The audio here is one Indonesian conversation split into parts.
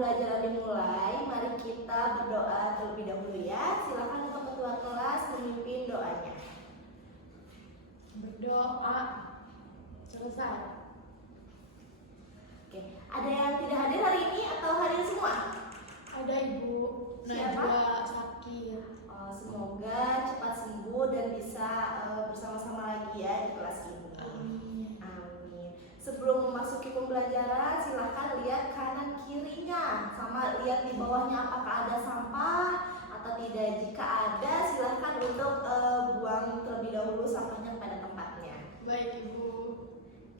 pembelajaran dimulai, mari kita berdoa terlebih dahulu ya. Silakan untuk ketua kelas memimpin doanya. Berdoa. Selesai. Oke, ada yang tidak hadir hari ini atau hadir semua? Ada Ibu Siapa? Najwa sakit. Semoga cepat sembuh dan bisa bersama-sama lagi ya di kelas ini. Amin. Amin. Sebelum memasuki pembelajaran, silakan lihat kanan kirinya, sama lihat di bawahnya apakah ada sampah atau tidak. Jika ada, silakan untuk buang terlebih dahulu sampahnya pada tempatnya. Baik Ibu.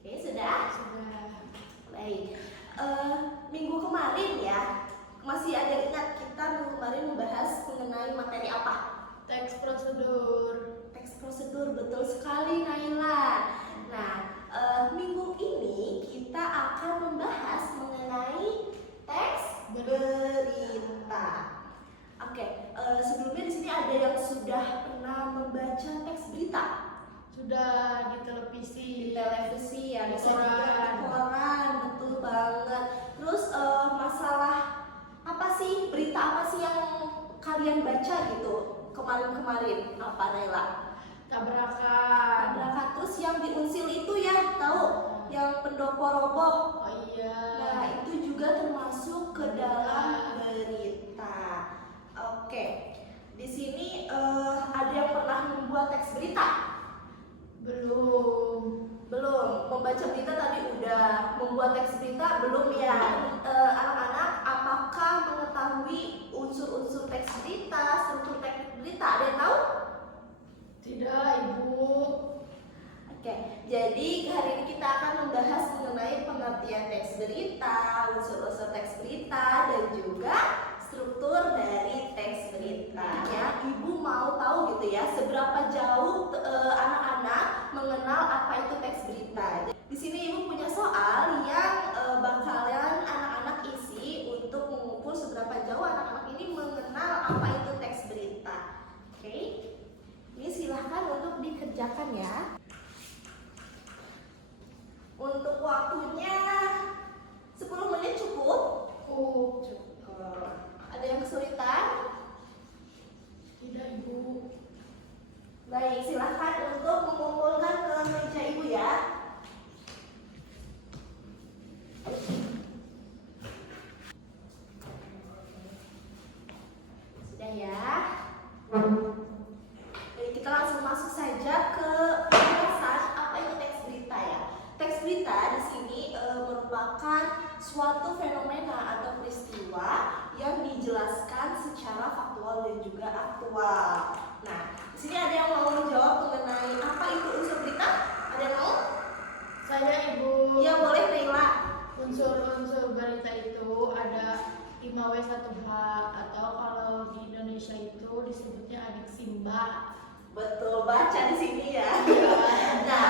Oke, sudah? Sudah. Baik. Minggu kemarin ya, masih ada ingat kita minggu kemarin membahas mengenai materi apa? Teks prosedur. Teks prosedur, betul sekali Naila. Nah, minggu ini kita akan membahas mengenai teks berita. Oke, sebelumnya di sini ada yang sudah pernah membaca teks berita? Sudah di Di televisi. televisi ya, Di bisa juga koran. di koran, betul banget. Terus masalah apa sih, berita apa sih yang kalian baca gitu kemarin-kemarin? Apa Naila? Tabrakan. Tabrakan. Terus yang di Unsil itu ya, tahu? Yang pendopo roboh. Oh iya. Nah, itu juga termasuk ke dalam berita. Oke. Di sini ada yang pernah membuat teks berita? Belum. Belum. Membaca berita tadi udah. Membuat teks berita belum ya. Anak-anak, apakah mengetahui unsur-unsur teks berita, struktur teks berita? Ada yang tahu? Tidak Ibu. Oke, jadi hari ini kita akan membahas mengenai pengertian teks berita, unsur-unsur teks berita, dan juga struktur dari teks berita. Ya, Ibu mau tahu gitu ya, seberapa jauh anak-anak mengenal apa itu teks berita. Di sini Ibu punya soal yang bakalan anak-anak isi untuk mengukur seberapa jauh anak-anak ini mengenal apa itu teks berita. Oke, ini silahkan untuk dikerjakan ya. Untuk waktunya 10 menit cukup? Cukup. Ada yang kesulitan? Tidak Ibu. Baik, silahkan untuk mengumpulkan ke meja Ibu ya. Sudah ya. Jadi kita langsung masuk saja ke penjelasan apa itu teks berita ya. Teks berita di sini merupakan suatu fenomena atau peristiwa yang dijelaskan secara faktual dan juga aktual. Nah, di sini ada yang mau menjawab mengenai apa itu unsur berita? Ada yang mau? Saya Ibu. Iya, boleh Naila. Unsur-unsur berita itu ada 5W1H atau kalau di Indonesia itu disebutnya adik Simba. Betul, baca di sini ya. Nah,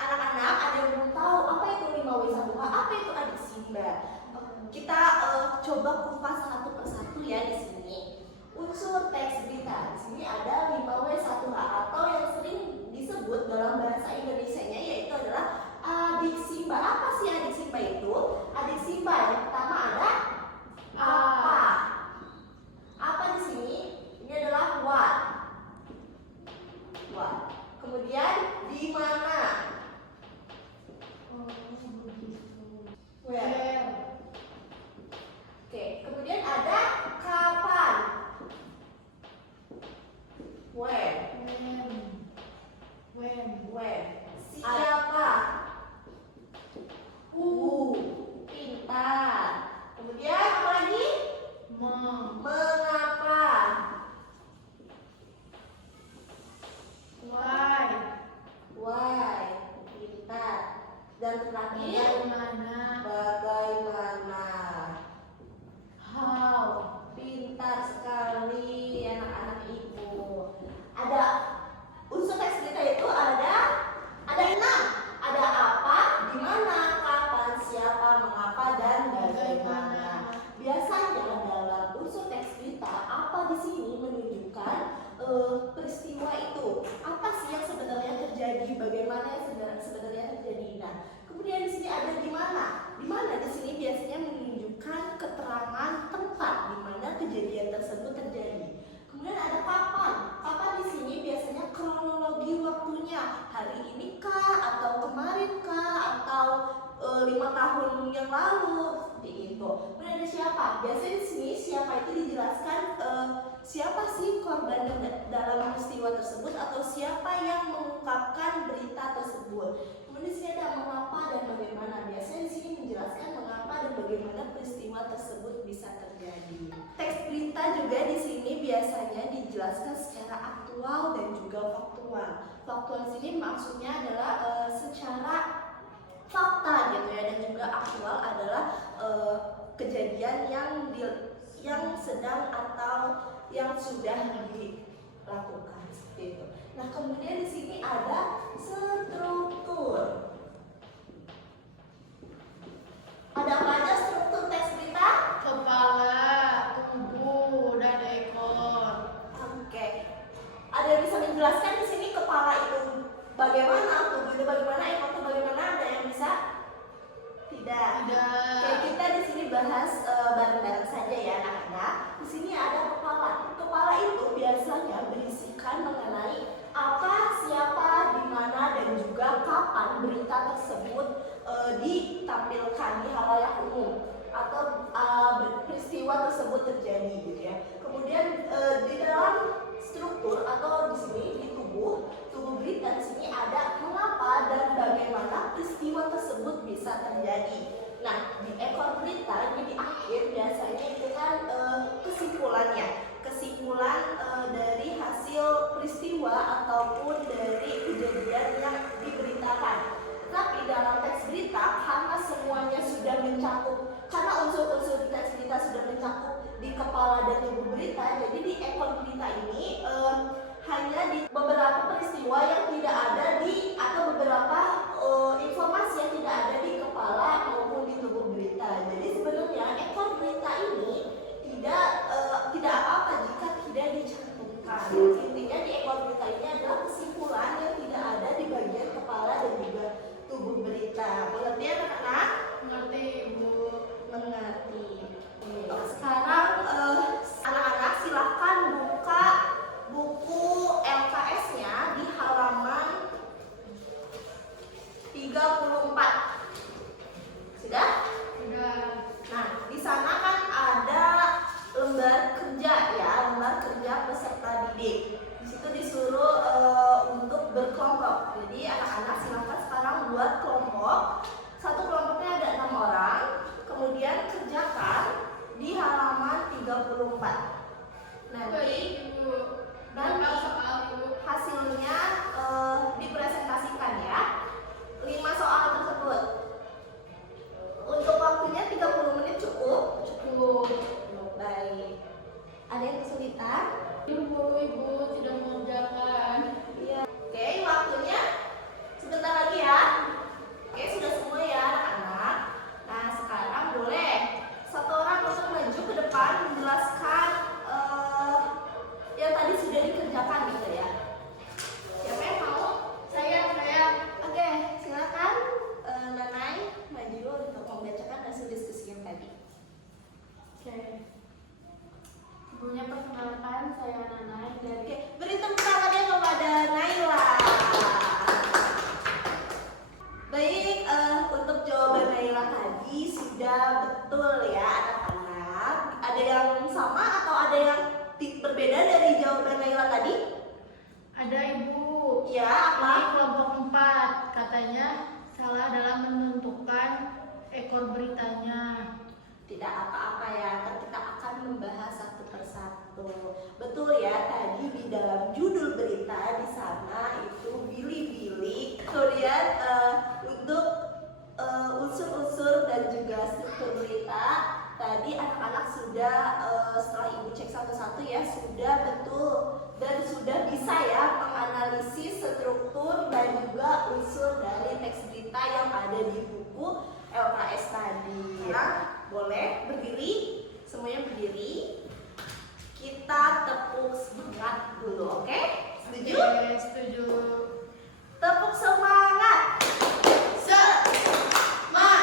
anak-anak ada yang belum tahu apa itu 5W1H, apa itu adik Simba. Kita coba kupas satu persatu ya di sini. Unsur teks berita di sini ada 5W1H atau yang sering disebut dalam bahasa Indonesianya yaitu adalah adik Simba. Apa sih adik Simba itu? Adik Simba yang pertama ada apa. Apa di sini? Ini adalah what. What. Kemudian di mana? Oh, begitu. Where. Oke, kemudian ada kapan. When. When. Siapa? Who. Pintar. Kemudian apa lagi? Mengapa? Why. Pintar. Dan terakhir bagaimana? How. Pintar sekali anak-anak Ibu. Ada unsur teks berita itu ada 6. Ada apa, di mana, kapan, siapa, mengapa, dan bagaimana. Biasanya dalam unsur teks berita apa di sini menunjukkan peristiwa itu. Apa sih yang sebenarnya terjadi? Bagaimana yang sebenarnya terjadi? Nah, kemudian di sini ada di mana. Di mana di sini biasanya menunjukkan keterangan yang lalu seperti itu. Kemudian ada siapa? Biasanya di sini siapa itu dijelaskan siapa sih korban dalam peristiwa tersebut atau siapa yang mengungkapkan berita tersebut. Kemudian di sini ada mengapa dan bagaimana. Biasanya di sini menjelaskan mengapa dan bagaimana peristiwa tersebut bisa terjadi. Teks berita juga di sini biasanya dijelaskan secara aktual dan juga faktual. Faktual di sini maksudnya adalah secara fakta gitu ya, dan juga aktual adalah kejadian yang sedang atau yang sudah dilakukan seperti itu. Nah, kemudian di sini ada struktur. Ada apa aja struktur teks berita? Kepala, tubuh, dan ekor. Oke. Ada yang bisa menjelaskan di sini kepala itu bagaimana, tubuh itu bagaimana, ekor itu bagaimana? Ada yang bisa? Tidak. Oke, kita di sini bahas bareng-bareng saja ya anak-anak. Di sini ada kepala. Kepala itu biasanya berisikan mengenai apa, siapa, di mana, dan juga kapan berita tersebut ditampilkan di halayak umum atau peristiwa tersebut terjadi gitu ya. Kemudian di dalam struktur atau di sini di tubuh berita di sini ada mengapa dan bagaimana peristiwa tersebut bisa terjadi. Nah, di ekor berita ini di akhir biasanya itu kan kesimpulan dari hasil peristiwa ataupun dari kejadian yang diberitakan. Tapi dalam teks berita karena semuanya sudah mencakup, karena unsur-unsur teks berita sudah mencakup di kepala dan tubuh berita, jadi di ekor berita ini hanya di beberapa peristiwa yang tidak ada di atau beberapa informasi yang tidak ada di kepala maupun di tubuh berita. Jadi sebenarnya ekor berita ini tidak apa-apa jika tidak dicantumkan. Intinya di ekor berita ini adalah kesimpulan yang tidak ada di bagian kepala dan juga tubuh berita. Mengerti anak-anak? Mengerti, Ibu. Mengerti. Sekarang anak-anak silahkan buka buku LKS-nya di halaman 34. Sudah? Sudah. Nah, di sana kan ada lembar kerja ya, lembar kerja peserta didik. Di situ disuruh untuk berkelompok. Jadi anak-anak silakan sekarang buat kelompok. Satu kelompoknya ada 6 orang. Kemudian kerjakan di halaman 34. Nanti soal Ibu. hasilnya dipresentasikan ya. 5 soal tersebut. Untuk waktunya 30 menit cukup? Cukup. Baik. Ada yang kesulitan? Ibu tidak mengerjakan. Iya. Oke, waktunya sebentar lagi ya. Oke, sudah semua ya anak-anak. Nah, sekarang boleh satu orang langsung maju ke depan menjelaskan yang tadi sudah dikerjakan gitu ya. Siapa yang mau? Saya. Oke, silakan Nanai maju untuk membacakan hasil diskusi yang tadi. Oke. Ibunya perkenalkan, saya Nanai dari Oke, beri tepuk tangannya kepada Naila. Baik, untuk jawaban Naila tadi sudah betul ya anak-anak. Ada yang sama atau ada yang berbeda dari jawaban Naila tadi? ada Ibu. Ya, Ini apa? kelompok 4 katanya salah dalam menentukan ekor beritanya. Tidak apa-apa ya, kita akan membahas satu persatu. Betul ya, tadi di dalam judul berita di sana itu bilik-bilik. Kemudian untuk unsur-unsur dan juga struktur berita tadi anak-anak sudah setelah ibu cek satu-satu ya sudah betul dan sudah bisa ya menganalisis struktur dan juga unsur dari teks berita yang ada di buku LKS tadi. Nah, boleh berdiri, semuanya berdiri. Kita tepuk semangat dulu, oke? Setuju? Oke, setuju. Tepuk semangat. Semangat.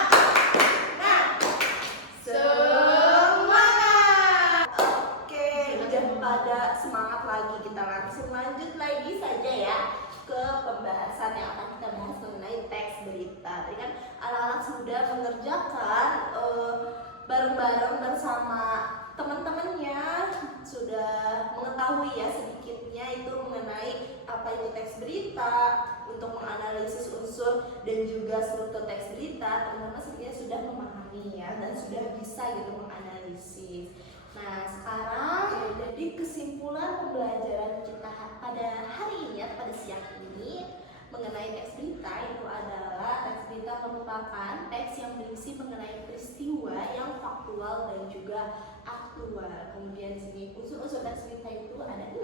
Oke, udah pada semangat lagi, kita langsung lanjut lagi saja ya ke pembahasan yang akan kita bahas mengenai teks berita. Tadi kan anak-anak sudah mengerjakan bareng-bareng bersama teman-temannya sudah mengetahui ya sedikitnya itu mengenai apa itu teks berita, untuk menganalisis unsur dan juga struktur teks berita. Teman-teman sedikitnya sudah memahami ya dan sudah bisa gitu menganalisis. Nah sekarang jadi kesimpulan pembelajaran kita pada hari ini, pada siang ini mengenai teks berita itu adalah teks berita merupakan teks yang berisi mengenai peristiwa yang faktual dan juga aktual. Kemudian di sini unsur-unsur teks berita itu ada 6.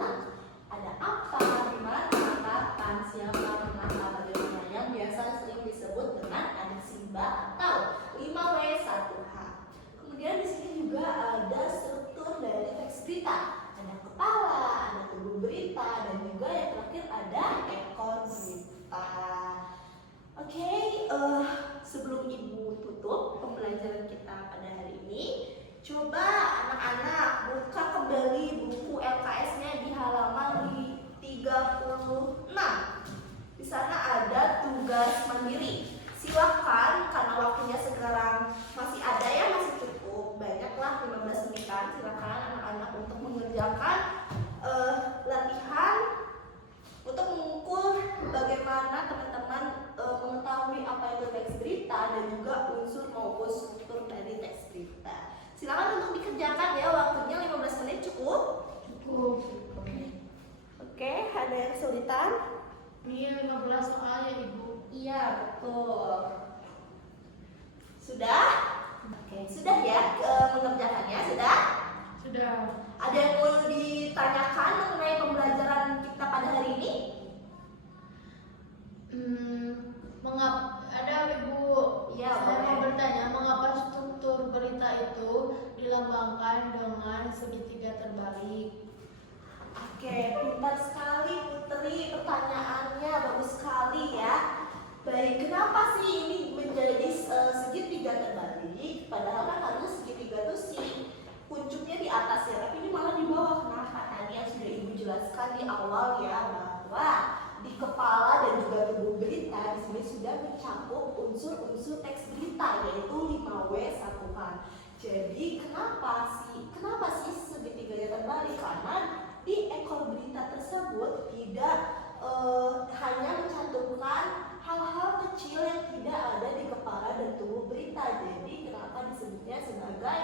Ada apa, di mana, kapan, siapa, mengapa, bagaimana, yang biasa sering disebut dengan adik simba atau 5W1H. Kemudian di sini juga ada struktur dari teks berita. Ada kepala, ada tubuh berita, dan juga yang terakhir ada ekor berita. Oke, sebelum Ibu tutup pembelajaran kita pada hari ini, coba anak-anak buka kembali buku LKS-nya di halaman 36. Di sana ada tugas mandiri. Silakan, karena waktunya sekarang masih ada ya, masih cukup banyaklah 15 menitan. Silakan anak-anak untuk mengerjakan latihan untuk mengukur bagaimana teman-teman mengetahui apa itu teks berita dan juga unsur maupun struktur dari teks berita. Silakan untuk dikerjakan ya, waktunya 15 menit cukup? Cukup. Oke, ada yang kesulitan? Ini 15 soal ya Ibu. Iya, betul. Sudah? Oke, sudah ya mengerjakannya? Sudah? Sudah. Ada yang mau ditanyakan mengenai pembelajaran kita pada hari ini? Ada Ibu, Iya, saya boleh. mau bertanya, mengapa struktur berita itu dilambangkan dengan segitiga terbalik? Oke, pintar sekali Putri, pertanyaannya bagus sekali ya. Baik, kenapa sih ini menjadi segitiga terbalik? Padahal kan harusnya segitiga itu si puncuknya di atas ya, tapi ini malah di bawah. Kenapa? Tadi yang sudah Ibu jelaskan di awal ya, bahwa di kepala dan juga tubuh berita di sini sudah mencakup unsur-unsur teks berita, yaitu 5W1H. Jadi kenapa sih segitiganya terbalik? Karena di ekor berita tersebut tidak hanya mencantumkan hal-hal kecil yang tidak ada di kepala dan tubuh berita. Jadi kenapa disebutnya sebagai